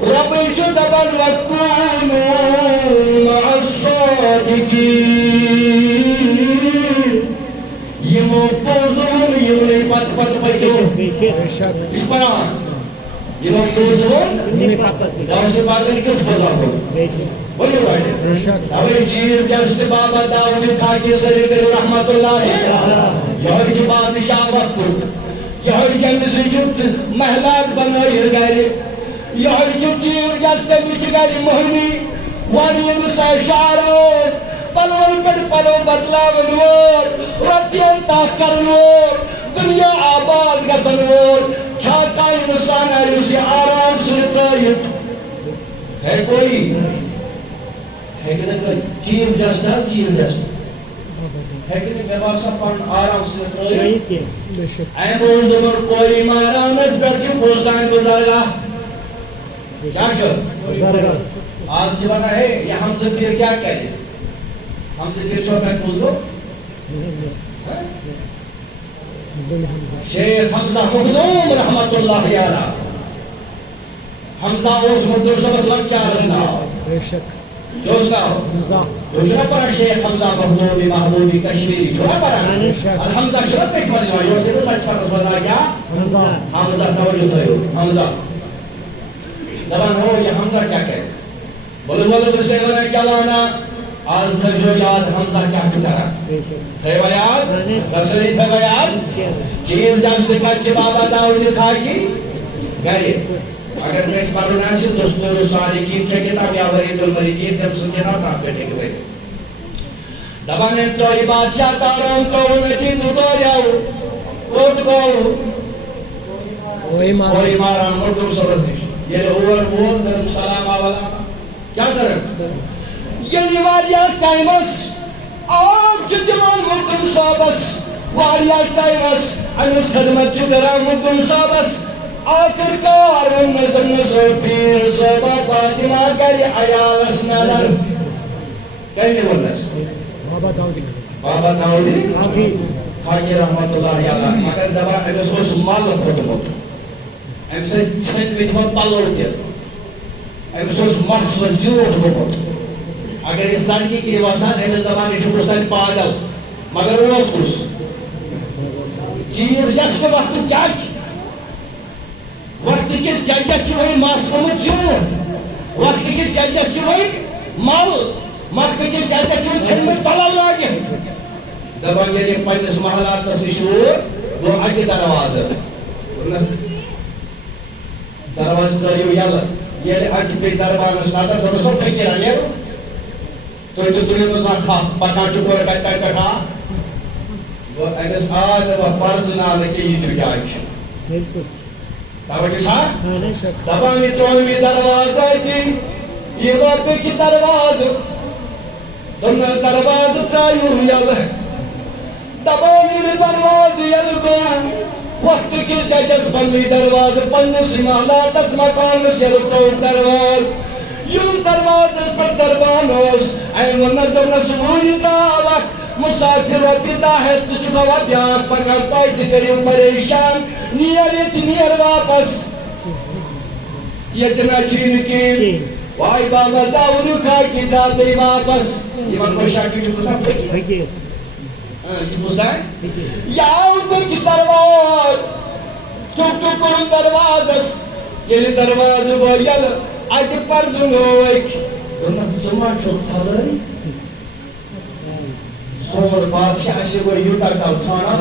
ربي جدبا وكونوا مع الصادقين يمو بوزون يمو پت پکو اس قرآن يمو بوزون داوش پاکن کیوں بوزا ہو بولے بھائی اوے جیل جست بابا داؤد کھاکی سرید رحمت اللہ یہ جو بادشاہ وقت یہ جنگ سجت محلات بنائی گئے یہ جو جیل جست بچ گئی مہنی وانین سا شعرو پلون پر پلو بدلاون وول رتین تاکرن وول دنیا آباد گزن وول چھاکا انسان ہے اسے آرام سے ترائیت ہے کوئی ہے کہ نہیں چیف جسٹس ہے کہ نہیں بیواسا پن آرام سے ترائیت اے بول دمر کوئی ماران اس برچی کوزدان بزرگا کیا شد بزرگا آج جوانا ہے یہ حمزہ پیر کیا کہتے حمزہ پیر شو پہ کوز دو شیخ حمزہ مخدوم رحمت اللہ علیہ حمزہ اس مدر سبس لچا رسنا دوستا دوسرا پرا شیخ حمزہ مخدومی محبوبی کشمیری چھوڑا پرا الحمزہ شرط ایک پڑھ جوائے یہ سیدھو لچ پر رسول کیا حمزہ توجہ تو حمزہ دبان ہو یہ حمزہ کیا کہے بولو بولو بسے ہونے کیا لانا آج تجھو یاد حمزہ کیا چکرا تھے یاد رسلی تھے یاد چیل جانس کچھ بابا داؤد کھاکی گئے اگر میں اس پر ناسی دوستو صالحین چھے کتاب یا ورید المریدین تفسیر کتاب نام پیٹے کے بھئی دبانے تو یہ بادشاہ تاروں کو انتی تو جاؤ کوٹ کو کوئی مارا مردم سبت نہیں یہ اوور بول در سلام آوالا کیا کریں یہ واریاہ ٹائمس آپ جدیان مردم صابس واریاہ ٹائمس انس خدمت جدران مردم صابس آخر کار مردم سو پیر صوبہ فاطمہ کری عیالس نظر کہنے بولنس بابا داؤدی خاکی رحمت اللہ علیہ مگر دبا امس اس مال خودمت امس چھن ویتھو پلو تیل امس اس مس و زیوٹ خودمت اگر اس سڑکی کی واسان امس دبا نشو کستان پاگل مگر اس کس چیز جس وقت جج وقت کس ججس چھوئی معصومت چھوئی وقت کس ججس چھوئی مال وقت کس ججس چھوئی چھنمت پلا لاگی دبان یہ پنس محلات نسیشور وہ اکی درواز درواز دائیو یالا یہ اکی پی درواز نسناتا تو سب فکر آنے تو یہ دنیا تو ساتھ پکان چکور کہتا ہے کٹھا وہ ایس آج وہ پرسنا لکے یہ چھوئی آئیش توجہ شاہ دبانی تو ہمی درواز آئی تھی یہ باپے کی درواز دنیا درواز ترائیو یالا دبانی درواز یلگو وقت کی ججس بندی درواز پنس محلات اس مکان سیلکو درواز یوں دروازے پر دربانوس اے منظم نسوئی کا وقت مسافر پیتا ہے تجھگا و بیاک پکڑتا ہے کریم پریشان نیر واپس یتنا چین کی وائی بابا داؤد کھا کی دادی واپس یہ من کو شاکی جو کسا پھکی جی بوزدہ ہے یا اوپر کی درواز ٹوک ٹوک دروازس یہ دروازه باید اگه پرزنوک اونم زمان çok talayı sonra padişahı böyle yutar kalsana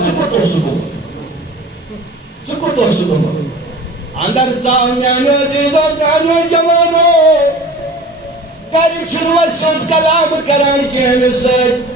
çukutosu bu andar camyanı didokyanı camano karıçın ve söz kalamı karan kemisak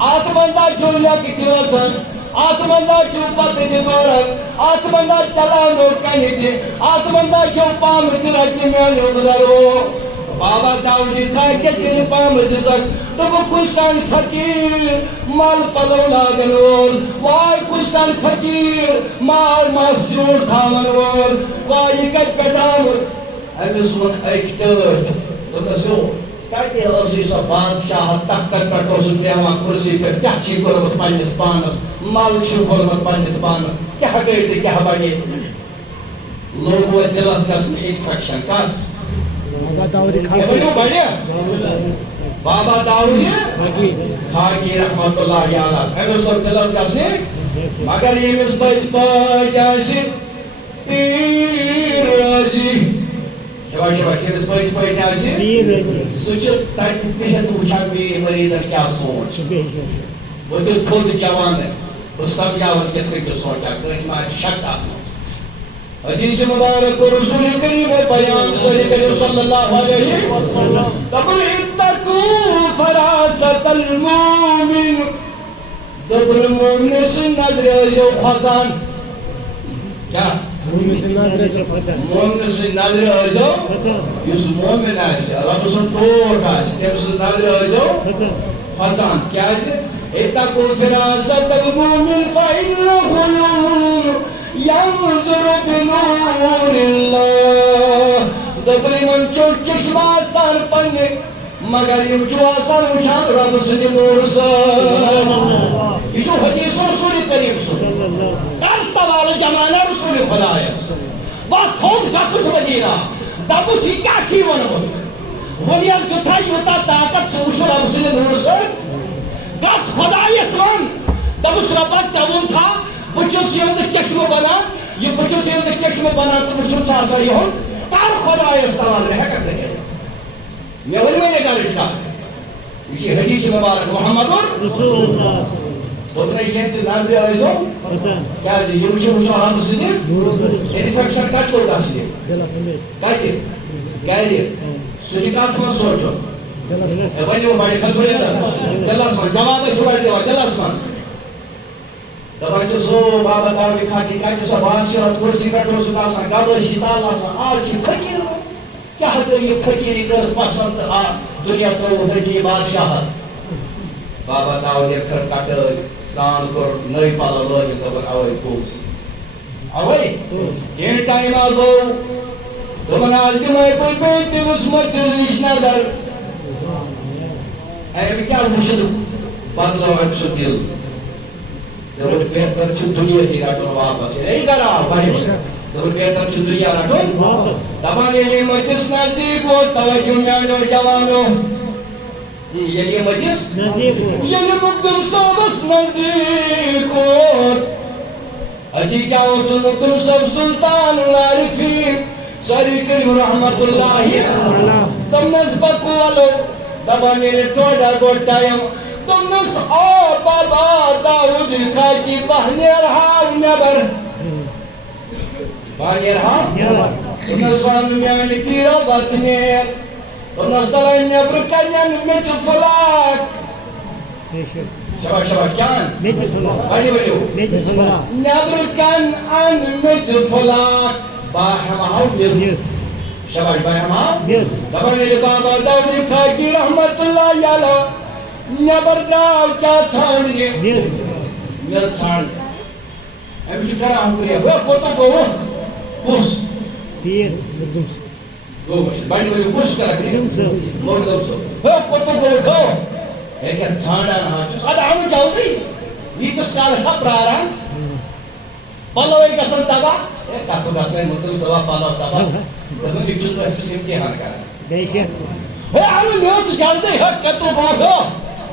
Atmanda çolyak diyorsan Atmanda çupat ediyorum Atmanda çalan o kanıtı Atmanda çopam dirakmıyor yolları Baba Davudi tha kesini pam dizak Tabu kustan fakir mal palovlagan ol Vay kustan fakir mal masjur thavan ol Vay kat kadamur Emisman ayktır Nasıl کتہِ ٲسٕے سۄ بادشاہ تختن پٮ۪ٹھ اوسُکھ بیٚہوان کُرسی پٮ۪ٹھ کیٛاہ چھُے کوٚرمُت پنٛنِس پانَس مل چھُ کھوٚلمُت پنٛنِس پانَس کیٛاہ گٔے تہٕ کیٛاہ بنے لوگ وہ دلس گژھنہِ اِنفیکشن کس ؤنِو بڑِ بابا داؤد خاکی رحمت اللہ علیہ أمِس لوگ دلس گژھنہِ مگر ییٚمِس بٔلۍ پٲٹھۍ آسہِ پیٖر رٲضی شباش شباش ییٚمِس بٔلۍ پٲٹھۍ آسہِ سُہ چھُ تتہِ بِہِتھ وٕچھان میٛٲنۍ مٔریٖدن کیٛاہ سونٛچ بہٕ دِمہٕ تھوٚد جوانن بہٕ سمجاوَن کِتھ کٔنۍ چھُ سونٛچان کٲنٛسہِ ما آسہِ شک اَتھ منٛز حدیث مبارک رسول کریم بیان صلی اللہ علیہ وسلم دبن اتقوا فراست المومن دبن مومن سے نظر ازو خزان کیا مومن سے نظر ازو یس مومن آسہِ رب سُنٛد ٹوٹھ آسہِ تٔمۍ سٕنٛز نظر ازو خزان کیازِ اتقوا فراست المومن فإنه ينظر بنور الله دبن من چشم آسان پنہِ مگر یم چھُ آسان وٕچھان رب سٕنٛدِ نور سۭتۍ یہ چھُ حدیث رسول کریم سُنٛد کر سوال جمانہ رسول خدایس وتھ تھوٚد گژھُس مدیٖنہ دپُس یہِ کیٛاہ چھُے ووٚنمُت ؤنِیَس یوٗتاہ یوٗتاہ طاقت ژٕ وٕچھ رب سٕنٛدِ نور سۭتۍ گژھ خدایس وَن دپُس رۄبا ژےٚ ووٚنتھا بہٕ چھُس یِہُنٛد چشمہٕ بنان یہ بہٕ چھُس یِہُنٛد چشمہٕ بنان تہٕ وٕچھُن چھُ آسان یِہُنٛد کر خدایس سوال مےٚ ہٮ۪ککھ نہٕ کٔرِتھ مےٚ ؤنۍ وۄنۍ گرٕچ کتھ یہِ چھِ حدیث مبارک محمد دوٚپنَے ییٚلہِ ژٕ نظرِ ٲسۍزو کیٛازِ یِم چھِ وٕچھان رب سٕنٛدِ اِنفیکشن کتہِ لوٚگ گژھنہِ کتہِ گرِ سُہ تہِ کتھ منٛز سونٛچُن ؤنِو بڑِ کھٔژوٕ دِلس منٛز جواب ٲسِو بڑِ دِوان دِلس منٛز دپان چھُس ہو بابا داؤد خاکی کتہِ سۄ بادشاہت کُرسی پٮ۪ٹھ اوسُکھ آسان گبٲشی تل آسان آز چھِ فقیٖر کیٛاہ گٔے یہِ فقیٖری کٔرٕکھ پسنٛد تہٕ آ دُنیا ترٛووُکھ أتی بادشاہت بابا داؤدن کٔر کٹٲے سرٛان کوٚر نٔے پلو لٲگِتھ دوٚپُن اوے پوٚز اوے کینٛہہ ٹایما گوٚو دوٚپُن آز دِمے بہٕ بیٚیہِ تٔمِس مٔتِس نِش نظر أمۍ کیٛاہ وٕچھِتھ بدلو أمۍ سُنٛد دِل دوٚپُن بہتر چھُ دُنیاہٕے رٹُن واپس اے کرا دوٚپُن بہتر چھُ دُنیا رٹُن دپان ییٚلہِ یہِ مٔتِس نزدیٖک ووت توجہ میٛانیو جوانو ییٚلہِ یہِ مٔتِس ییٚلہِ مُقدم صٲبس نزدیٖک ووت أتی کیٛاہ اوسُن مُقدم صٲب سُلطان العارفیٖن سٲری کٔرِو رحمت اللہ دوٚپنس بقولو دپان ییٚلہِ تھوڑا گوٚو ٹایم دوٚپنس آ بابا داؤد خاکی بہٕ نیرہا نٮ۪بر بہٕ نیرہا دوٚپنس ون میٛانہِ پیٖرو بتہٕ نیر دوٚپنس تلے نٮ۪برٕ کنٮ۪ن میٚژِ پھٕلاک شباش شباش کیٛاہ ان بڑِ ؤنِو نٮ۪برٕ کن ان میٚژِ پھٕلاک بہٕ ہٮ۪مہا میٚژ شباش بہٕ ہٮ۪مہا دپان ییٚلہِ بابا داؤد خاکی رحمت اللہ علیہ نٮ۪بر درٛاو کیٛاہ ژھانٛڈنہِ میٚژ ژھانٛڈ أمِس چھُ کران ہُکریا ہے کوتاہ گوٚو کُس بڑِ ؤنِو کُس کران مقدم صٲب ہے کوتاہ گوٚو گوٚو ہے کیٛاہ ژھانٛڈان ہا چھُس اَدٕ آمُت جلدی ییٖتِس کالس ہا پرٛاران پلوے گژھن تباہ ہے کتھ گژھنَے مقدم صٲبا پلو تباہ دوٚپُن یہِ چھُس بہٕ أمِس اِمتحان کران ہے آمُت میٚژ جلدی ہے کتھ گوٚو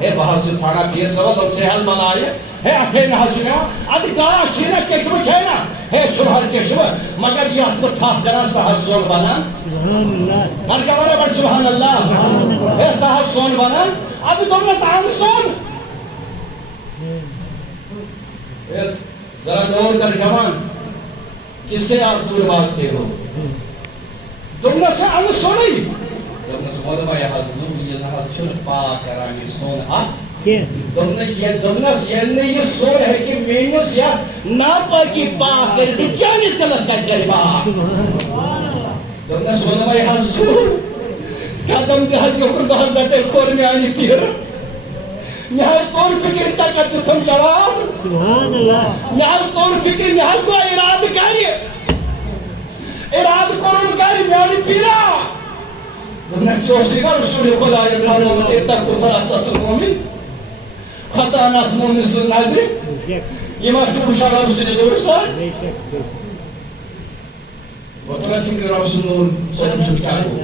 ہے بہٕ حظ چھُس ژھانڈان پیٖر صٲبا دوٚپ صحت بلایہِ ہے اَتھے نہ حظ چھُ مےٚ اَدٕ گاش چھے نا چشمہٕ چھے نا ہے چھُنہٕ حظ چشمہٕ مگر یتھ بہٕ تھپھ دِوان سُہ حظ سۄن بنان کر کیٛاہ وَنان بڑٕ سبحان اللہ ہے سُہ حظ سۄن بنان اَدٕ دوٚپنس اَن سۄن ذرا غور کر جوان کس سے آپ دور بھاگتے ہو دوٚپنس اَن سۄنٕے دوٚپنس مولوی حظ یہِ نہ حظ چھُنہٕ پاک کران یہِ سۄن اَتھ دوٚپنس ییٚلہِ نہٕ یہِ سۄن ہیٚکہِ میٛٲنِس یتھ ناپٲکی پاک کٔرِتھ تہٕ چٲنِس دِلس کتہِ کرِ پاک دوٚپنس مولوی حظ قدم تہِ حظ یوٚکُن بہٕ حظ دپے کھوٚر میٛانہِ پیٖرٕ مےٚ حظ توٚر فِکرِ ژےٚ کتہِ دِتُم جواب مےٚ حظ توٚر فِکرِ مےٚ حظ گوٚو اِرادٕ کوٚرُن گرِ میٛانہِ پیٖرا እምነት ሲወስድ እሱ የኮላ የታለው የታቆ ሰላሳት ሙእሚን خطأ ناس مؤمن سنازري يمكتوب شراب سنة ورسال وطلع فكرة رسول الله صلى الله عليه وسلم